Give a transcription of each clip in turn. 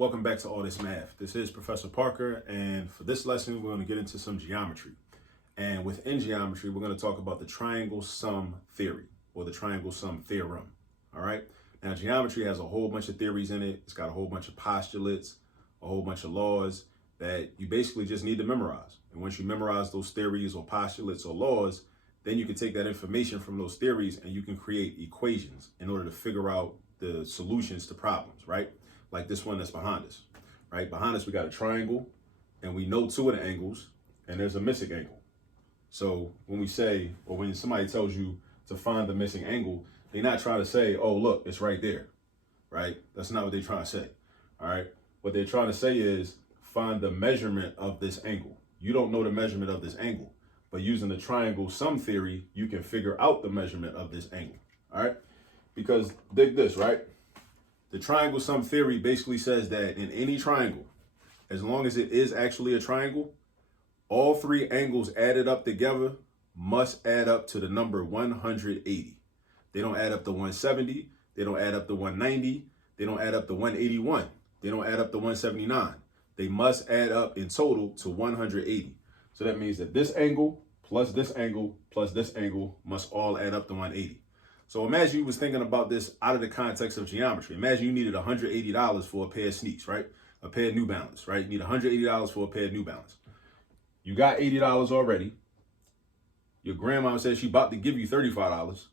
Welcome back to All This Math. This is Professor Parker, and for this lesson, we're going to get into some geometry. And within geometry, we're going to talk about the triangle sum theory, or the triangle sum theorem. All right? Now, geometry has a whole bunch of theories in it. It's got a whole bunch of postulates, a whole bunch of laws that you basically just need to memorize. And once you memorize those theories or postulates or laws, then you can take that information from those theories and you can create equations in order to figure out the solutions to problems, right? Like this one that's behind us, right? Behind us, we got a triangle and we know two of the angles and there's a missing angle. So when we say, or when somebody tells you to find the missing angle, they're not trying to say, oh, look, it's right there, right? That's not what they're trying to say, all right? What they're trying to say is find the measurement of this angle. You don't know the measurement of this angle, but using the triangle sum theory, you can figure out the measurement of this angle, all right? Because dig this, right? The triangle sum theory basically says that in any triangle, as long as it is actually a triangle, all three angles added up together must add up to the number 180. They don't add up to 170. They don't add up to 190. They don't add up to 181. They don't add up to 179. They must add up in total to 180. So that means that this angle plus this angle plus this angle must all add up to 180. So imagine you was thinking about this out of the context of geometry. Imagine you needed $180 for a pair of sneaks, right? A pair of New Balance, right? You need $180 for a pair of New Balance. You got $80 already. Your grandma says she's about to give you $35.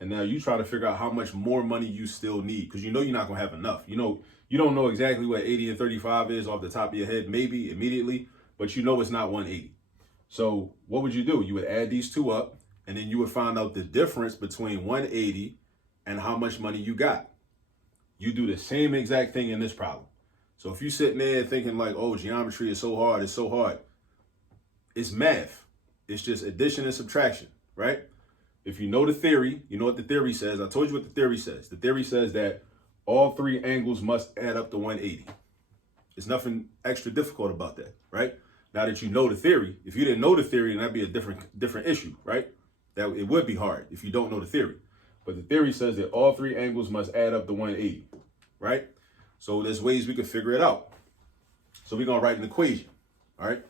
And now you try to figure out how much more money you still need because you know you're not going to have enough. You know, you don't know exactly what 80 and 35 is off the top of your head, maybe immediately, but you know it's not 180. So what would you do? You would add these two up. And then you would find out the difference between 180 and how much money you got. You do the same exact thing in this problem. So if you're sitting there thinking like, oh, geometry is so hard, it's so hard. It's math. It's just addition and subtraction, right? If you know the theory, you know what the theory says. I told you what the theory says. The theory says that all three angles must add up to 180. There's nothing extra difficult about that, right? Now that you know the theory, if you didn't know the theory, then that'd be a different issue, right? That it would be hard if you don't know the theory. But the theory says that all three angles must add up to 180, right? So there's ways we could figure it out. So we're going to write an equation, all right?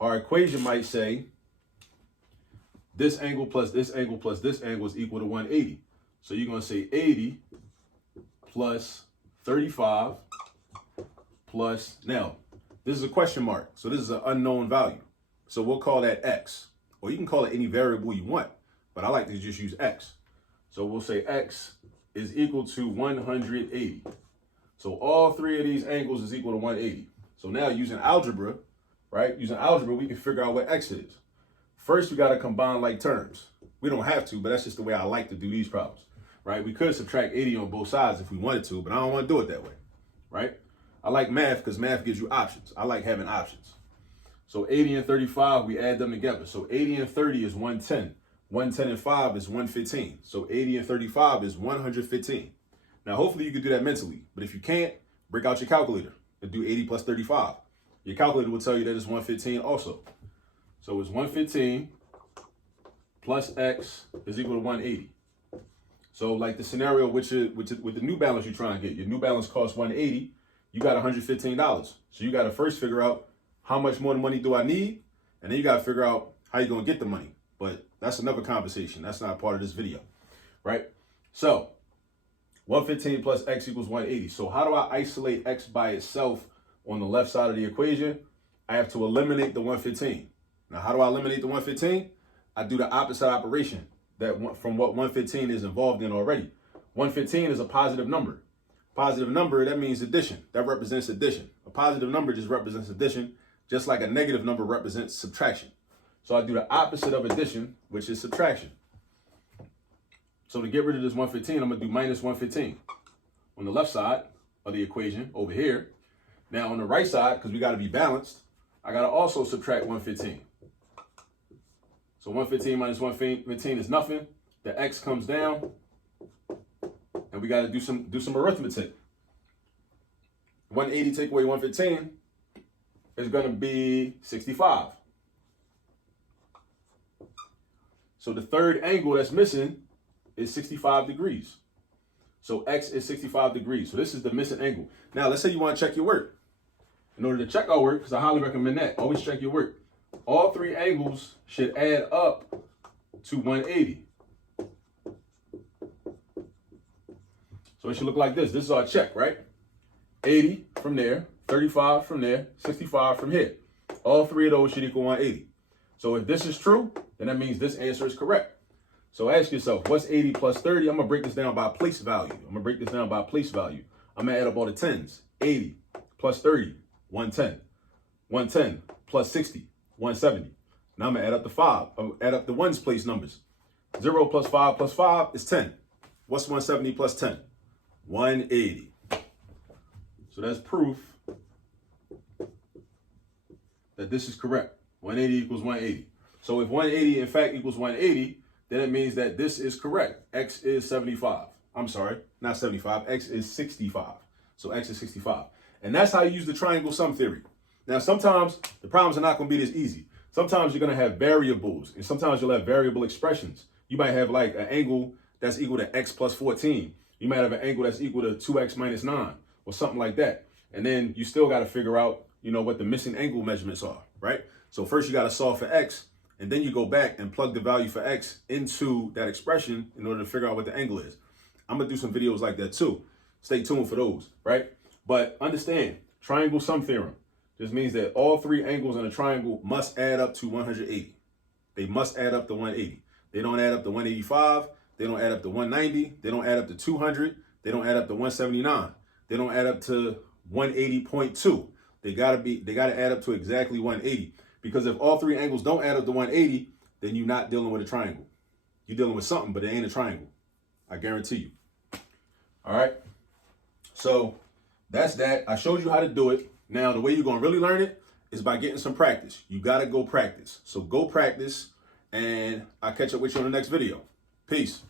Our equation might say this angle plus this angle plus this angle is equal to 180. So you're going to say 80 plus 35 plus, now, this is a question mark. So this is an unknown value. So we'll call that x. Or you can call it any variable you want, but I like to just use x. So we'll say x is equal to 180. So all three of these angles is equal to 180. So now using algebra, right? Using algebra, we can figure out what x is. First, we got to combine like terms. We don't have to, but that's just the way I like to do these problems, right? We could subtract 80 on both sides if we wanted to, but I don't want to do it that way, right? I like math because math gives you options. I like having options. So 80 and 35, we add them together. So 80 and 30 is 110. 110 and 5 is 115. So 80 and 35 is 115. Now, hopefully you can do that mentally. But if you can't, break out your calculator and do 80 plus 35. Your calculator will tell you that it's 115 also. So it's 115 plus x is equal to 180. So like the scenario with the New Balance you're trying to get. Your New Balance costs 180. You got $115. So you got to first figure out how much more money do I need? And then you got to figure out how you're going to get the money. But that's another conversation. That's not part of this video, right? So 115 plus x equals 180. So how do I isolate x by itself on the left side of the equation? I have to eliminate the 115. Now, how do I eliminate the 115? I do the opposite operation from what 115 is involved in already. 115 is a positive number. Positive number, that means addition. That represents addition. A positive number just represents addition, just like a negative number represents subtraction. So I do the opposite of addition, which is subtraction. So to get rid of this 115, I'm going to do minus 115 on the left side of the equation over here. Now on the right side, because we got to be balanced, I got to also subtract 115. So 115 minus 115 is nothing. The x comes down, and we got to do some arithmetic. 180 take away 115 is going to be 65. So the third angle that's missing is 65 degrees. So X is 65 degrees. So this is the missing angle. Now, let's say you want to check your work. In order to check our work, because I highly recommend that, always check your work. All three angles should add up to 180. So it should look like this. This is our check, right? 80 from there, 35 from there, 65 from here. All three of those should equal 180. So if this is true, then that means this answer is correct. So ask yourself, what's 80 plus 30? I'm going to break this down by place value. I'm going to add up all the tens. 80 plus 30, 110. 110 plus 60, 170. Now I'm going to add up the 5. Add up the ones place numbers. 0 plus 5 is 10. What's 170 plus 10? 180. So that's proof that this is correct. 180 equals 180. So if 180 in fact equals 180, then it means that this is correct. X is 75. I'm sorry, not 75. X is 65. So X is 65. And that's how you use the triangle sum theory. Now, sometimes the problems are not going to be this easy. Sometimes you're going to have variables, and sometimes you'll have variable expressions. You might have like an angle that's equal to X plus 14. You might have an angle that's equal to 2X minus 9 or something like that. And then you still got to figure out, what the missing angle measurements are, right? So first you got to solve for X, and then you go back and plug the value for X into that expression in order to figure out what the angle is. I'm going to do some videos like that too. Stay tuned for those, right? But understand, triangle sum theorem just means that all three angles in a triangle must add up to 180. They must add up to 180. They don't add up to 185. They don't add up to 190. They don't add up to 200. They don't add up to 179. They don't add up to 180.2. They gotta add up to exactly 180. Because if all three angles don't add up to 180, then you're not dealing with a triangle. You're dealing with something, but it ain't a triangle. I guarantee you. All right. So that's that. I showed you how to do it. Now, the way you're going to really learn it is by getting some practice. You got to go practice. So go practice, and I'll catch up with you on the next video. Peace.